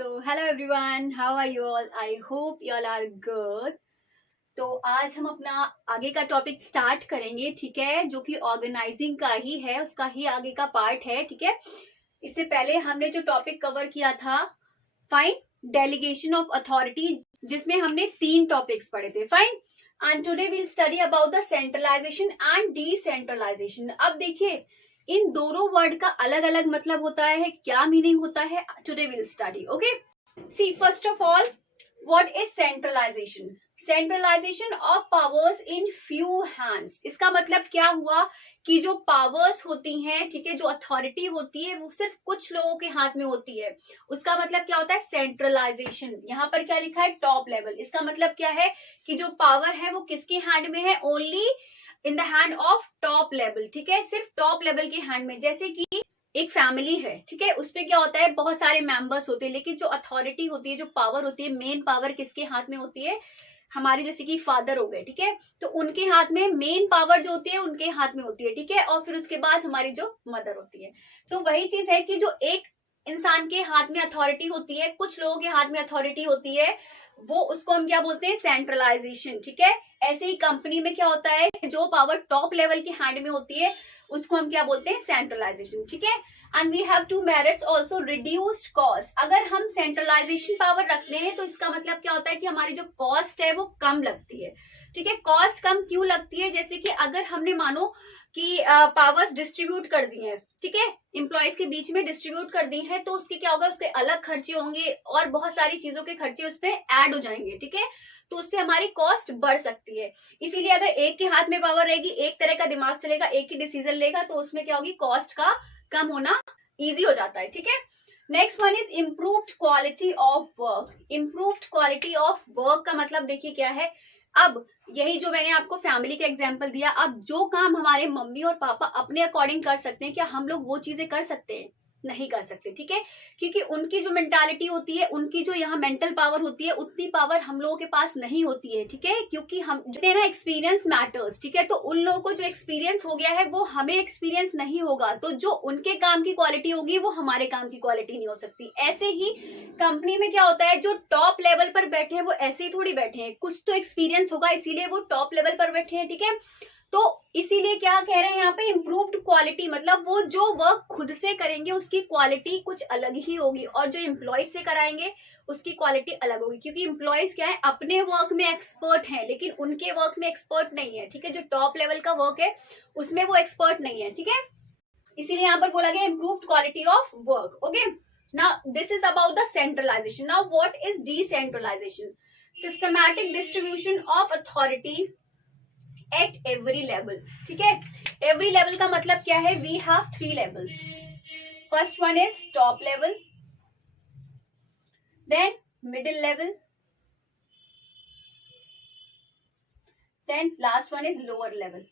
So hello everyone, how are you all? I hope you all are good. तो आज हम अपना आगे का टॉपिक स्टार्ट करेंगे, ठीक है, जो कि ऑर्गेनाइजिंग का ही है, उसका ही आगे का पार्ट है, ठीक है। इससे पहले हमने जो टॉपिक कवर किया था, फाइन, डेलीगेशन ऑफ अथॉरिटी, जिसमें हमने 3 टॉपिक्स पढ़े थे, fine. And today we'll study about the centralization and decentralization. अब देखिए, इन दोनों वर्ड का अलग अलग मतलब होता है, क्या मीनिंग होता है, today we'll study, okay. See, first of all, what is centralization? Centralization of powers in few hands. इसका मतलब क्या हुआ कि जो पावर्स होती हैं, ठीक है, जो अथॉरिटी होती है, वो सिर्फ कुछ लोगों के हाथ में होती है। उसका मतलब क्या होता है? सेंट्रलाइजेशन। यहाँ पर क्या लिखा है? Top level. इसका मतलब क्या है कि जो पावर है वो किसके हैंड में है? Only in the hand of top level, ठीक है, सिर्फ टॉप लेवल के हैंड में। जैसे कि एक फैमिली है, ठीक है, उसपे क्या होता है? बहुत सारे मेंबर्स होते हैं, लेकिन जो अथॉरिटी होती है, जो पावर होती है, मेन पावर किसके हाथ में होती है? हमारे जैसे कि फादर हो गए, ठीक है, तो उनके हाथ में मेन पावर जो होती है, उनके हाथ में होती है, ठीक है। और फिर उसके बाद हमारी जो मदर होती है। तो वही चीज है कि जो एक इंसान के हाथ में अथॉरिटी होती है, कुछ लोगों के हाथ में अथॉरिटी होती है, वो उसको हम क्या बोलते हैं? सेंट्रलाइजेशन, ठीक है। ऐसे ही कंपनी में क्या होता है? जो पावर टॉप लेवल के हैंड में होती है, उसको हम क्या बोलते हैं? सेंट्रलाइजेशन, ठीक है। And we have two merits also, reduced cost. अगर हम सेंट्रलाइजेशन पावर रखते हैं तो इसका मतलब क्या होता है कि हमारी जो कॉस्ट है वो कम लगती है, ठीक है। कॉस्ट कम क्यों लगती है? जैसे कि अगर हमने मानो कि पावर्स डिस्ट्रीब्यूट कर दी हैं, ठीक है, एम्प्लॉयज के बीच में डिस्ट्रीब्यूट कर दी है, तो उसके क्या होगा? उसके अलग खर्चे होंगे और बहुत सारी चीजों के खर्चे उस पर ऐड हो जाएंगे, ठीक है। तो उससे हमारी कॉस्ट बढ़ सकती है। इसीलिए अगर एक के हाथ में पावर रहेगी, एक तरह का दिमाग चलेगा, एक ही डिसीजन लेगा, तो उसमें क्या होगी? कॉस्ट का कम होना इजी हो जाता है, ठीक है। Next one is improved quality of work. Improved quality of work का मतलब देखिए क्या है। अब यही जो मैंने आपको फैमिली का एग्जांपल दिया, अब जो काम हमारे मम्मी और पापा अपने अकॉर्डिंग कर सकते हैं, क्या हम लोग वो चीजें कर सकते हैं? नहीं कर सकते, ठीक है, क्योंकि उनकी जो मेंटालिटी होती है, उनकी जो यहाँ मेंटल पावर होती है, उतनी पावर हम लोगों के पास नहीं होती है, ठीक है, क्योंकि हम ना एक्सपीरियंस मैटर्स, ठीक है। तो उन लोगों को जो एक्सपीरियंस हो गया है वो हमें एक्सपीरियंस नहीं होगा, तो जो उनके काम की क्वालिटी होगी वो हमारे काम की क्वालिटी नहीं हो सकती। ऐसे ही कंपनी में क्या होता है? जो टॉप लेवल पर बैठे हैं वो ऐसे ही थोड़ी बैठे हैं, कुछ तो एक्सपीरियंस होगा, इसीलिए वो टॉप लेवल पर बैठे हैं, ठीक है। तो इसीलिए क्या कह रहे हैं यहाँ पे? इम्प्रूव्ड क्वालिटी, मतलब वो जो वर्क खुद से करेंगे उसकी क्वालिटी कुछ अलग ही होगी, और जो एम्प्लॉयज से कराएंगे उसकी क्वालिटी अलग होगी, क्योंकि एम्प्लॉयज क्या है? अपने वर्क में एक्सपर्ट हैं, लेकिन उनके वर्क में एक्सपर्ट नहीं है, ठीक है। जो टॉप लेवल का वर्क है उसमें वो एक्सपर्ट नहीं है, ठीक है। इसीलिए यहाँ पर बोला गया improved quality of work, okay. Now this is about the centralization. Now what is decentralization? Systematic distribution of authority at every level, ठीक है। एवरी लेवल का मतलब क्या है? We have 3 levels. First one is top level, then middle level, then last one is lower level,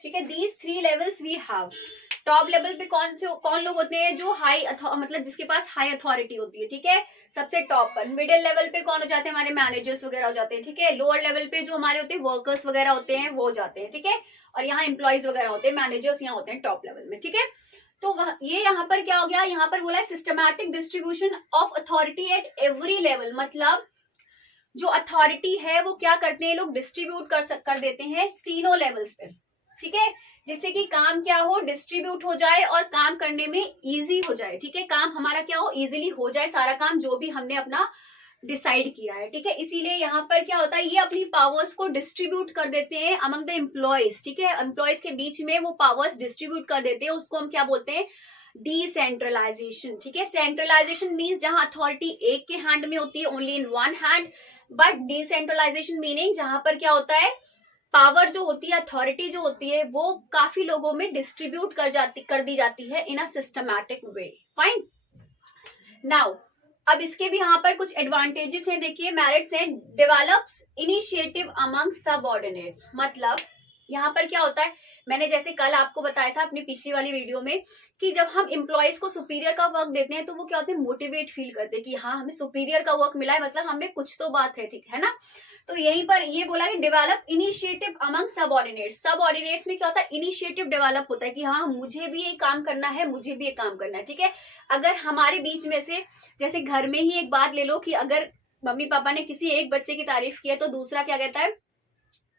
ठीक है। These 3 levels we have. Top level पे कौन लोग होते हैं? जो हाई मतलब जिसके पास हाई अथॉरिटी होती है, ठीक है, सबसे टॉप पर। मिडिल लेवल पे कौन हो जाते हैं? हमारे मैनेजर्स वगैरह हो जाते हैं, ठीक है। लोअर लेवल पे जो हमारे होते हैं वर्कर्स वगैरह होते हैं वो हो जाते हैं, ठीक है। और यहाँ एम्प्लॉयज वगैरह होते हैं, मैनेजर्स यहाँ होते हैं टॉप लेवल में, ठीक है। तो ये यहाँ पर क्या हो गया? यहाँ पर बोला है systematic distribution of authority at every level, मतलब जो अथॉरिटी है वो क्या करते हैं? लोग डिस्ट्रीब्यूट कर देते हैं तीनों लेवल्स पे, ठीक है, जिससे कि काम क्या हो? डिस्ट्रीब्यूट हो जाए और काम करने में इजी हो जाए, ठीक है। काम हमारा क्या हो? इजीली हो जाए, सारा काम जो भी हमने अपना डिसाइड किया है, ठीक है। इसीलिए यहाँ पर क्या होता है? ये अपनी पावर्स को डिस्ट्रीब्यूट कर देते हैं अमंग द एम्प्लॉयज, ठीक है। एम्प्लॉयज के बीच में वो पावर्स डिस्ट्रीब्यूट कर देते हैं, उसको हम क्या बोलते हैं? डिसेंट्रलाइजेशन, ठीक है। सेंट्रलाइजेशन मीन्स जहां अथॉरिटी एक के हैंड में होती है, only in one hand, but decentralization meaning जहां पर क्या होता है? पावर जो होती है, अथॉरिटी जो होती है, वो काफी लोगों में डिस्ट्रीब्यूट कर दी जाती है in a systematic way, fine. Now अब इसके भी यहाँ पर कुछ एडवांटेजेस हैं, देखिए, मेरिट्स हैं। डेवलप्स इनिशिएटिव अमंग सबऑर्डिनेट्स, मतलब यहाँ पर क्या होता है, मैंने जैसे कल आपको बताया था अपनी पिछली वाली वीडियो में कि जब हम एम्प्लॉयज को सुपीरियर का वर्क देते हैं तो वो क्या होते हैं, मोटिवेट फील करते हैं कि हाँ हमें सुपीरियर का वर्क मिला है, मतलब हमें कुछ तो बात है, ठीक है ना। तो यहीं पर ये बोला कि develop initiative among subordinates. Subordinates में क्या होता है, इनिशिएटिव डेवलप होता है कि हाँ मुझे भी ये काम करना है, मुझे भी ये काम करना है, ठीक है। अगर हमारे बीच में से, जैसे घर में ही एक बात ले लो कि अगर मम्मी पापा ने किसी एक बच्चे की तारीफ की है तो दूसरा क्या कहता है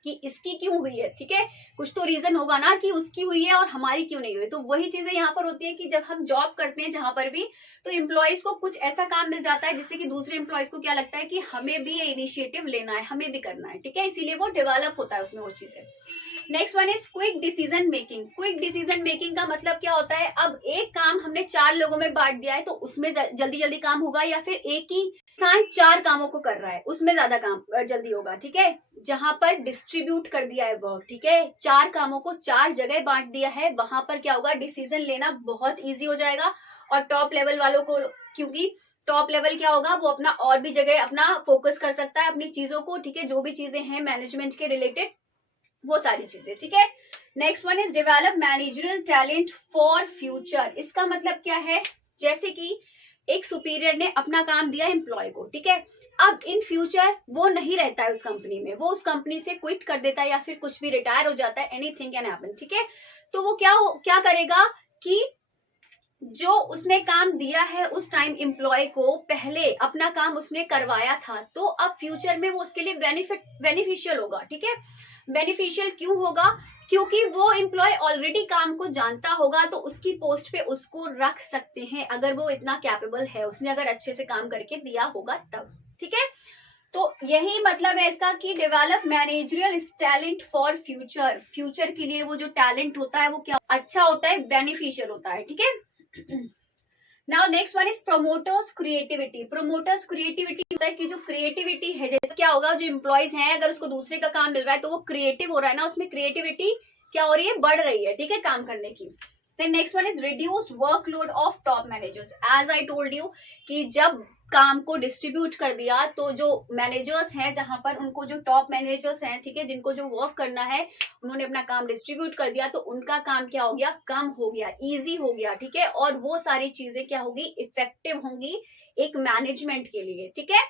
कि इसकी क्यों हुई है, ठीक है, कुछ तो रीजन होगा ना कि उसकी हुई है और हमारी क्यों नहीं हुई। तो वही चीजें यहाँ पर होती है कि जब हम जॉब करते हैं जहां पर भी, तो एम्प्लॉयज को कुछ ऐसा काम मिल जाता है जिससे कि दूसरे एम्प्लॉयज को क्या लगता है कि हमें भी ये इनिशिएटिव लेना है, हमें भी करना है, ठीक है, इसीलिए वो डेवलप होता है उसमें वो चीजें। Next one is quick decision making. Quick decision making का मतलब क्या होता है, अब एक काम हमने 4 लोगों में बांट दिया है तो उसमें जल्दी जल्दी काम होगा, या फिर एक ही इंसान 4 कामों को कर रहा है उसमें ज्यादा काम जल्दी होगा, ठीक है। जहां पर डिस्ट्रीब्यूट कर दिया है वर्क, ठीक है, 4 कामों को 4 जगह बांट दिया है, वहां पर क्या होगा, डिसीजन लेना बहुत ईजी हो जाएगा। और टॉप लेवल वालों को, क्योंकि टॉप लेवल क्या होगा, वो अपना और भी जगह अपना फोकस कर सकता है अपनी चीजों को, ठीक है, जो भी चीजें हैं मैनेजमेंट के रिलेटेड वो सारी चीजें, ठीक है। Next one is develop managerial talent for future. इसका मतलब क्या है, जैसे कि एक सुपीरियर ने अपना काम दिया एम्प्लॉय को, ठीक है, अब इन फ्यूचर वो नहीं रहता है उस कंपनी में, वो उस कंपनी से क्विट कर देता है या फिर कुछ भी रिटायर हो जाता है, एनीथिंग कैन हैपन, ठीक है। तो वो क्या करेगा कि जो उसने काम दिया है उस टाइम एम्प्लॉय को, पहले अपना काम उसने करवाया था, तो अब फ्यूचर में वो उसके लिए बेनिफिशियल होगा, ठीक है। बेनिफिशियल क्यों होगा, क्योंकि वो एम्प्लॉय ऑलरेडी काम को जानता होगा, तो उसकी पोस्ट पे उसको रख सकते हैं अगर वो इतना कैपेबल है, उसने अगर अच्छे से काम करके दिया होगा तब, ठीक है। तो यही मतलब है इसका कि develop managerial talent for future. Future के लिए वो जो टैलेंट होता है वो क्या अच्छा होता है, बेनिफिशियल होता है, ठीक है। Now next one is promoters creativity. Promoters creativity होता है कि जो क्रिएटिविटी है, जैसे क्या होगा, जो एम्प्लॉयज हैं अगर उसको दूसरे का काम मिल रहा है तो वो क्रिएटिव हो रहा है ना, उसमें क्रिएटिविटी क्या हो रही है, बढ़ रही है, ठीक है, काम करने की। Then next one is reduce workload of top managers. As I told you कि जब काम को डिस्ट्रीब्यूट कर दिया तो जो मैनेजर्स हैं, जहां पर उनको जो टॉप मैनेजर्स हैं, ठीक है, जिनको जो वर्क करना है, उन्होंने अपना काम डिस्ट्रीब्यूट कर दिया तो उनका काम क्या हो गया, कम हो गया, इजी हो गया, ठीक है। और वो सारी चीजें क्या होगी, इफेक्टिव होंगी एक मैनेजमेंट के लिए, ठीक है।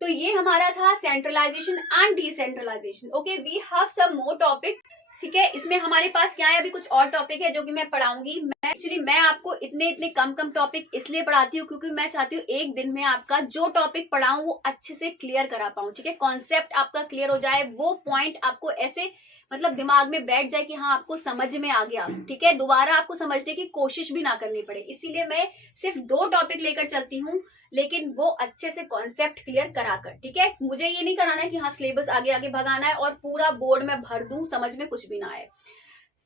तो ये हमारा था centralization and decentralization. Okay, we have some more topic, ठीक है। इसमें हमारे पास क्या है, अभी कुछ और टॉपिक है जो कि मैं पढ़ाऊंगी। एक्चुअली मैं आपको इतने कम टॉपिक इसलिए पढ़ाती हूँ क्योंकि मैं चाहती हूँ एक दिन में आपका जो टॉपिक पढ़ाऊं वो अच्छे से क्लियर करा पाऊं, ठीक है, कॉन्सेप्ट आपका क्लियर हो जाए, वो पॉइंट आपको ऐसे मतलब दिमाग में बैठ जाए कि हाँ आपको समझ में आ गया, ठीक है, दोबारा आपको समझने की कोशिश भी ना करनी पड़े। इसीलिए मैं सिर्फ 2 टॉपिक लेकर चलती हूँ, लेकिन वो अच्छे से कॉन्सेप्ट क्लियर कराकर, ठीक है। मुझे ये नहीं कराना है कि हाँ सिलेबस आगे आगे भगाना है और पूरा बोर्ड में भर दूं, समझ में कुछ भी ना आए,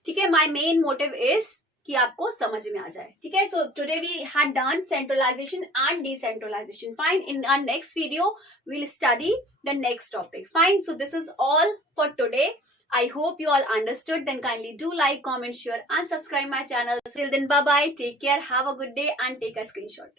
ठीक है। माय मेन मोटिव इज कि आपको समझ में आ जाए, ठीक है। So today we had done centralization and decentralization. Fine, in our next video we will study the next topic. Fine, so this is all for today. I hope you all understood. Then kindly do like, comment, share and subscribe my channel. Till then, bye bye. Take care. Have a good day and take a screenshot.